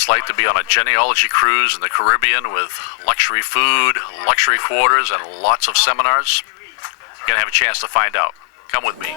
it's like to be on a genealogy cruise in the Caribbean with luxury food, luxury quarters, and lots of seminars? You're going to have a chance to find out. Come with me.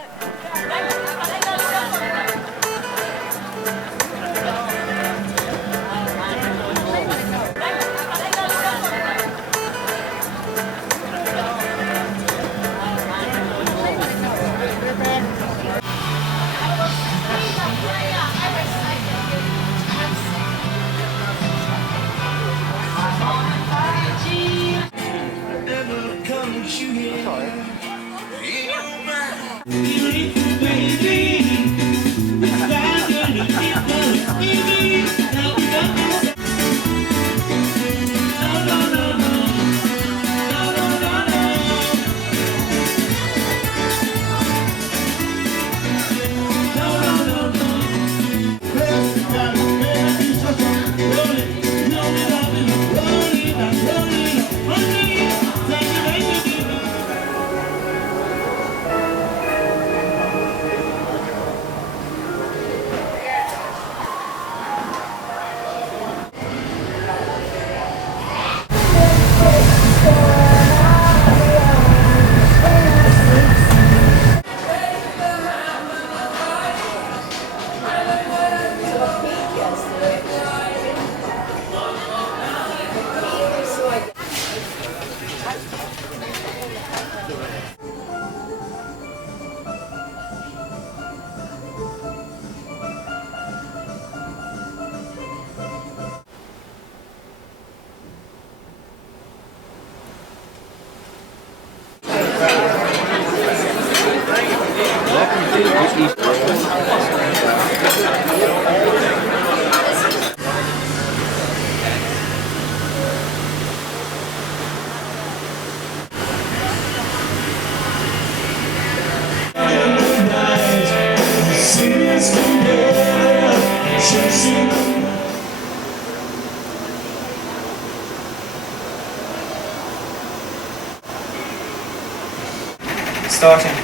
Starting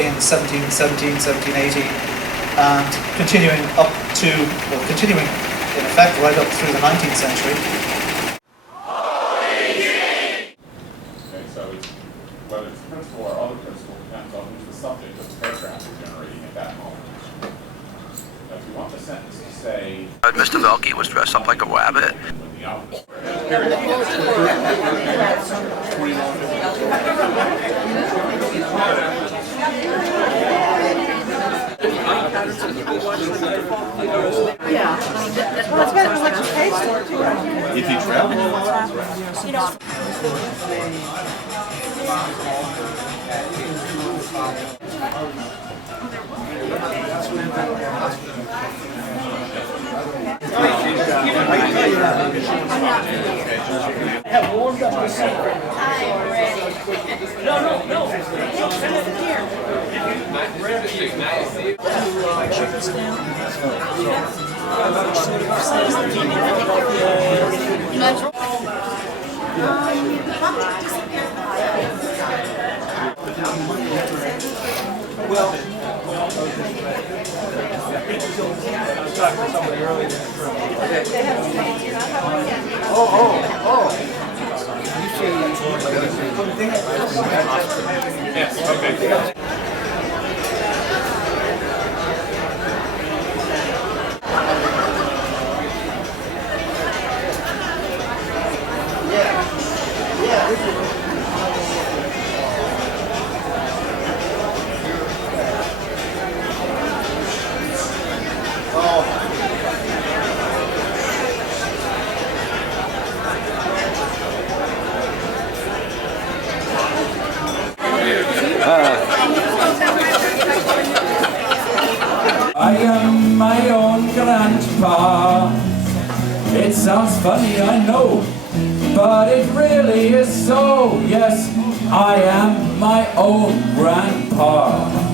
in 1717, 1780, and continuing in effect right up through the 19th century. Okay, so whether it's principal or other principal depends on who's the subject of the paragraph you're generating at that moment. Now, if you want the sentence to say, Mr. Velke was dressed up like a rabbit. with the output, Yeah, that's better than what you paid for too. if you travel, You know. Have warmed up the secret. I'm ready. No. Chickens down. Well, I was talking to somebody earlier. yes, okay. I am my own grandpa. It sounds funny, I know, but it really is so. Yes, I am my own grandpa.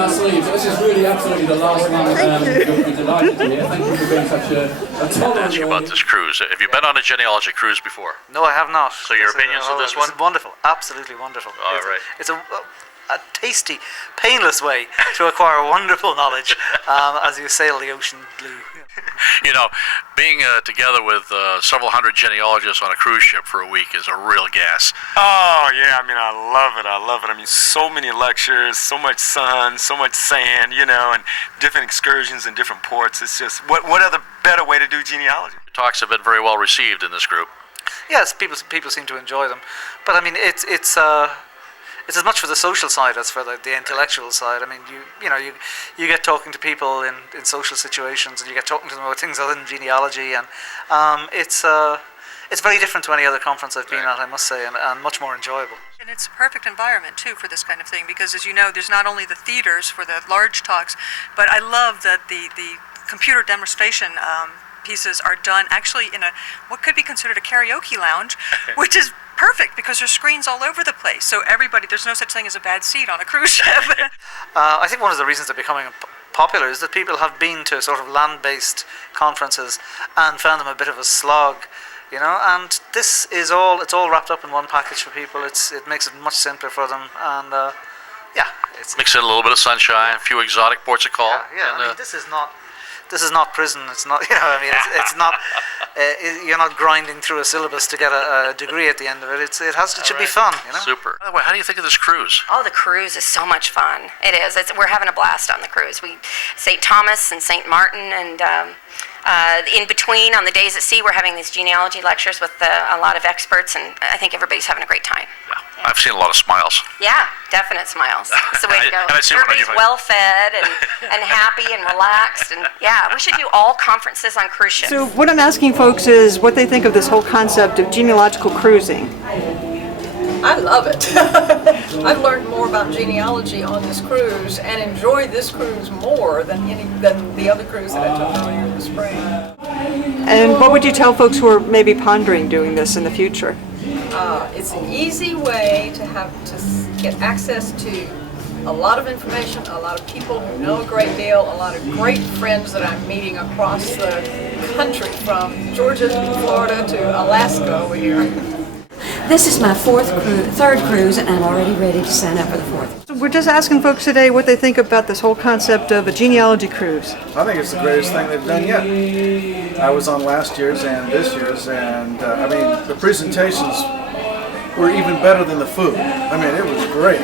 our sleeves. This is really absolutely the last one. You're delighted to hear. Thank you for being such a tolerant Ask you about this cruise. Have you been on a genealogy cruise before? No, I have not. So your opinions of this one? It's wonderful, absolutely wonderful. All right. It's a tasty, painless way to acquire wonderful knowledge as you sail the ocean blue. You know, being together with several hundred genealogists on a cruise ship for a week is a real gas. Oh, yeah, I mean, I love it. I mean, so many lectures, so much sun, so much sand, you know, and different excursions in different ports. It's just, what other better way to do genealogy? Your talks have been very well received in this group. Yes, people seem to enjoy them, but I mean, it's as much for the social side as for the intellectual side. I mean, you get talking to people in social situations, and you get talking to them about things other than genealogy, and it's very different to any other conference I've been at, I must say, and much more enjoyable. And it's a perfect environment, too, for this kind of thing, because, as you know, there's not only the theaters for the large talks, but I love that the computer demonstration pieces are done actually in what could be considered a karaoke lounge, which is perfect because there's screens all over the place. So there's no such thing as a bad seat on a cruise ship. I think one of the reasons they're becoming popular is that people have been to sort of land-based conferences and found them a bit of a slog, you know. And this is it's all wrapped up in one package for people. It makes it much simpler for them, and Mix in a little bit of sunshine, a few exotic ports of call. Yeah. I mean, this is not prison. It's not, you know, I mean, it's not. You're not grinding through a syllabus to get a degree at the end of it. It should be fun, you know. Super. By the way, how do you think of this cruise? Oh, the cruise is so much fun. It is. We're having a blast on the cruise. St. Thomas and St. Martin, and in between, on the days at sea, we're having these genealogy lectures with a lot of experts, and I think everybody's having a great time. Yeah. I've seen a lot of smiles. Yeah, definite smiles. That's the way to go. And I see one on Everybody's your face. well fed and happy and relaxed, and yeah, we should do all conferences on cruise ships. So what I'm asking folks is what they think of this whole concept of genealogical cruising. I love it. I've learned more about genealogy on this cruise and enjoyed this cruise more than the other cruise that I took earlier in the spring. And what would you tell folks who are maybe pondering doing this in the future? It's an easy way to get access to a lot of information, a lot of people who know a great deal, a lot of great friends that I'm meeting across the country, from Georgia to Florida to Alaska over here. This is my third cruise, and I'm already ready to sign up for the fourth. So we're just asking folks today what they think about this whole concept of a genealogy cruise. I think it's the greatest thing they've done yet. I was on last year's and this year's, and I mean, the presentations were even better than the food. I mean, it was great.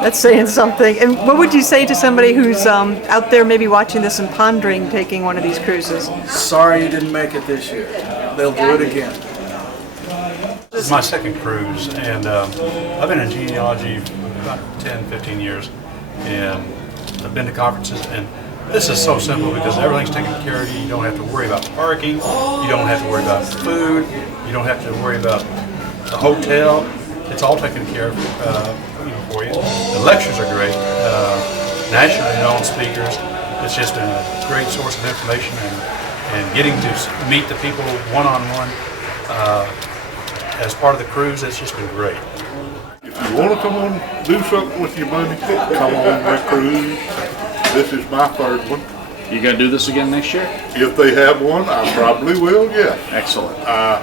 That's saying something. And what would you say to somebody who's out there maybe watching this and pondering taking one of these cruises? Sorry you didn't make it this year. They'll do it again. This is my second cruise, and I've been in genealogy for about 10, 15 years, and I've been to conferences, and this is so simple because everything's taken care of. You don't have to worry about parking, you don't have to worry about food, you don't have to worry about the hotel. It's all taken care of for you. The lectures are great, nationally known speakers. It's just a great source of information, and getting to meet the people one-on-one as part of the cruise, it's just been great. If you want to come on do something with your money, come on my cruise. This is my third one. You gonna do this again next year? If they have one, I probably will, yes. Excellent. I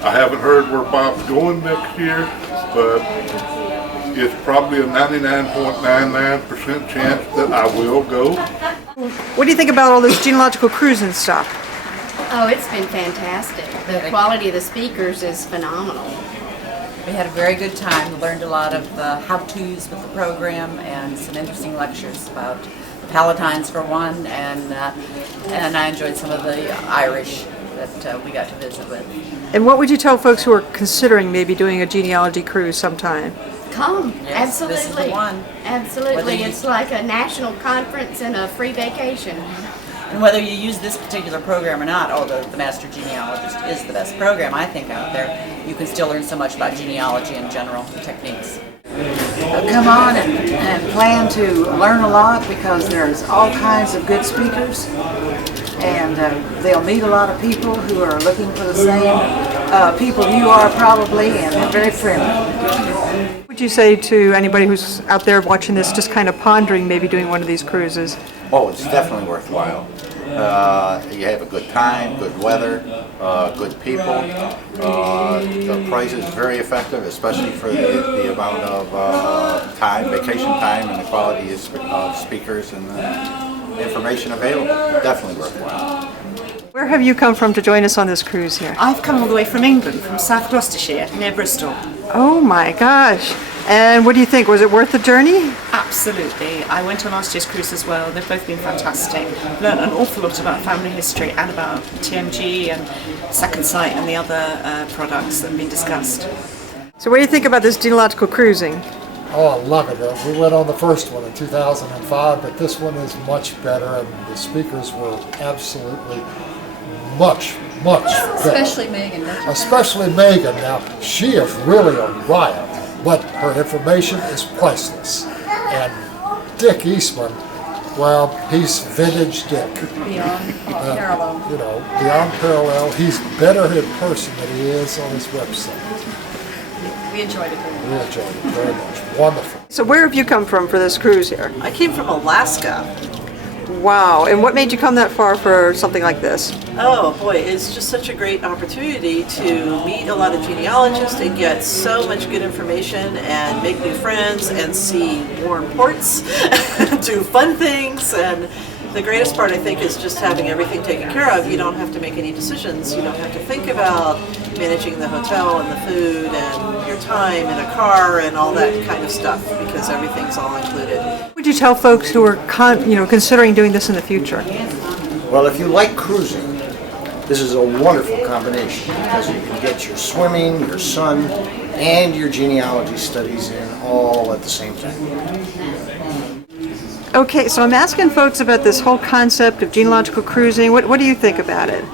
haven't heard where Bob's going next year, but it's probably a 99.99% chance that I will go. What do you think about all this genealogical cruising stuff? Oh, it's been fantastic. The quality of the speakers is phenomenal. We had a very good time. We learned a lot of how-tos with the program and some interesting lectures about the Palatines for one, and I enjoyed some of the Irish that we got to visit with. And what would you tell folks who are considering maybe doing a genealogy cruise sometime? Come, Yes, absolutely. this is the one. Absolutely, it's like a national conference and a free vacation. And whether you use this particular program or not, although the Master Genealogist is the best program, I think, out there, you can still learn so much about genealogy in general, techniques. Come on and plan to learn a lot, because there's all kinds of good speakers, and they'll meet a lot of people who are looking for the same people you are probably, and they're very friendly. What would you say to anybody who's out there watching this, just kind of pondering maybe doing one of these cruises? Oh, it's definitely worthwhile. You have a good time, good weather, good people. The price is very effective, especially for the amount of time, vacation time, and the quality of speakers and the information available. Definitely worthwhile. Where have you come from to join us on this cruise here? I've come all the way from England, from South Gloucestershire, near Bristol. Oh my gosh. And what do you think? Was it worth the journey? Absolutely. I went on last year's cruise as well. They've both been fantastic. Learned an awful lot about family history and about TMG and Second Sight and the other products that have been discussed. So what do you think about this genealogical cruising? Oh, I love it. We went on the first one in 2005, but this one is much better, and the speakers were absolutely much better. Especially Megan. Especially Megan. Now, she is really a riot, but her information is priceless. And Dick Eastman, well, he's vintage Dick. Beyond parallel. You know, beyond parallel. He's better in person than he is on his website. We enjoyed it very much. We enjoyed it very much. Wonderful. So where have you come from for this cruise here? I came from Alaska. Wow. And what made you come that far for something like this? Oh boy, it's just such a great opportunity to meet a lot of genealogists and get so much good information and make new friends and see warm ports, do fun things, and the greatest part I think is just having everything taken care of. You don't have to make any decisions. You don't have to think about managing the hotel and the food and your time in a car and all that kind of stuff because everything's all included. What would you tell folks who are considering doing this in the future? Well, if you like cruising, this is a wonderful combination because you can get your swimming, your sun, and your genealogy studies in all at the same time. Okay, so I'm asking folks about this whole concept of genealogical cruising. What do you think about it?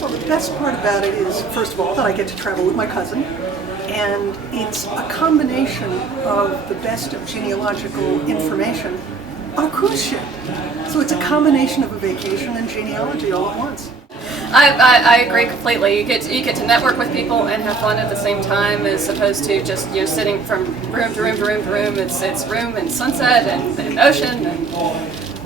Well, the best part about it is, first of all, that I get to travel with my cousin, and it's a combination of the best of genealogical information on a cruise ship. So it's a combination of a vacation and genealogy all at once. I agree completely. You get to network with people and have fun at the same time, as opposed to just sitting from room to room to room to room. It's room and sunset and ocean and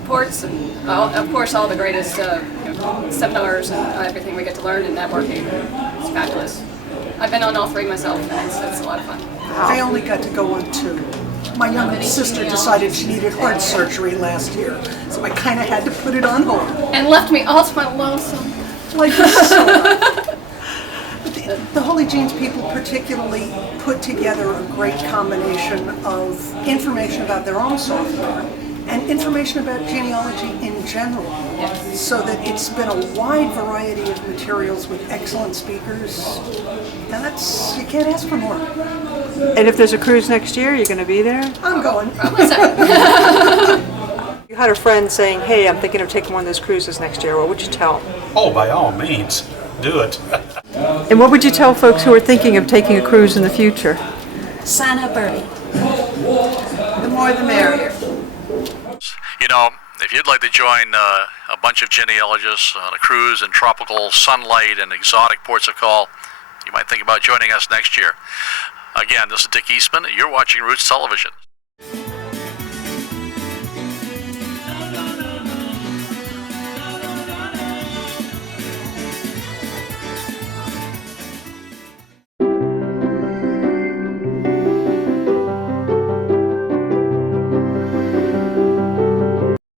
ports and of course all the greatest seminars and everything we get to learn and networking. It's fabulous. I've been on all three myself, and it's a lot of fun. I only got to go on 2. My younger sister decided she needed heart surgery last year, so I kind of had to put it on hold. And left me all to my lonesome. Life is so hard. The Holy Genes people particularly put together a great combination of information about their own software and information about genealogy in general. Yes. So that it's been a wide variety of materials with excellent speakers, and you can't ask for more. And if there's a cruise next year, you're going to be there? I'm going. You had a friend saying, hey, I'm thinking of taking one of those cruises next year. What would you tell them? Oh, by all means, do it. And what would you tell folks who are thinking of taking a cruise in the future? Sign up early. The more the merrier. You know, if you'd like to join a bunch of genealogists on a cruise in tropical sunlight and exotic ports of call, you might think about joining us next year. Again, this is Dick Eastman. You're watching Roots Television.